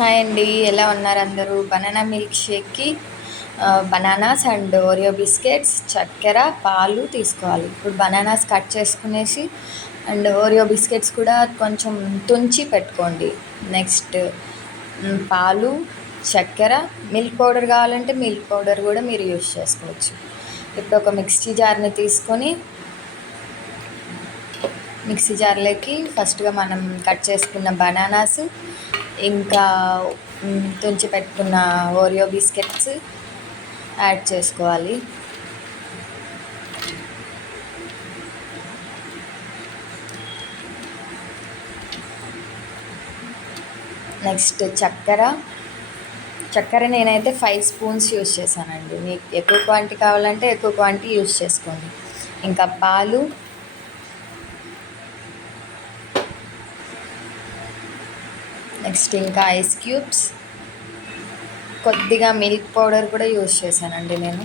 Hi అండి, ఎలా ఉన్నారు అందరూ? బనానా మిల్క్ షేక్కి బనానాస్ అండ్ ఓరియో బిస్కెట్స్, చక్కెర, పాలు తీసుకోవాలి. ఇప్పుడు బనానాస్ కట్ చేసుకునేసి అండ్ ఓరియో బిస్కెట్స్ కూడా కొంచెం తుంచి పెట్టుకోండి. నెక్స్ట్ పాలు, చక్కెర, మిల్క్ పౌడర్ కావాలంటే మిల్క్ పౌడర్ కూడా మీరు యూస్ చేసుకోవచ్చు. ఇప్పుడు ఒక మిక్సీ జార్ని తీసుకొని మిక్సీ జార్లోకి ఫస్ట్గా మనం కట్ చేసుకున్న బనానాస్, ఇంకా తుంచి పెట్టుకున్న ఓరియో బిస్కెట్స్ యాడ్ చేసుకోవాలి. నెక్స్ట్ చక్కెర నేనైతే 5 స్పూన్స్ యూస్ చేశానండి. మీకు ఎక్కువ క్వాంటిటీ కావాలంటే ఎక్కువ క్వాంటిటీ యూస్ చేసుకోండి. ఇంకా పాలు, నెక్స్ట్ ఇంకా ఐస్ క్యూబ్స్, కొద్దిగా మిల్క్ పౌడర్ కూడా యూస్ చేశానండి. నేను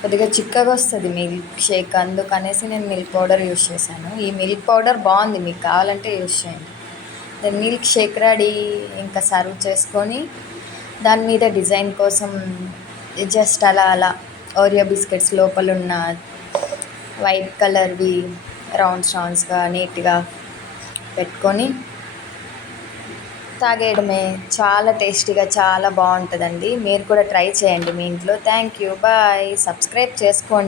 కొద్దిగా చిక్కగా వస్తుంది మిల్క్ షేక్, అందుకనేసి నేను మిల్క్ పౌడర్ యూస్ చేశాను. ఈ మిల్క్ పౌడర్ బాగుంది, మీకు కావాలంటే యూస్ చేయండి. Then milkshake ready. ఇంకా సర్వ్ చేసుకొని దాని మీద డిజైన్ కోసం జస్ట్ అలా ఓరియో బిస్కెట్స్ లోపల ఉన్న వైట్ కలర్వి రౌండ్స్గా నీట్గా పెట్టుకొని తాగేయడమే. చాలా టేస్టీగా, చాలా బాగుంటుందండి. మీరు కూడా ట్రై చేయండి మీ ఇంట్లో. Thank you, bye. సబ్స్క్రైబ్ చేసుకోండి.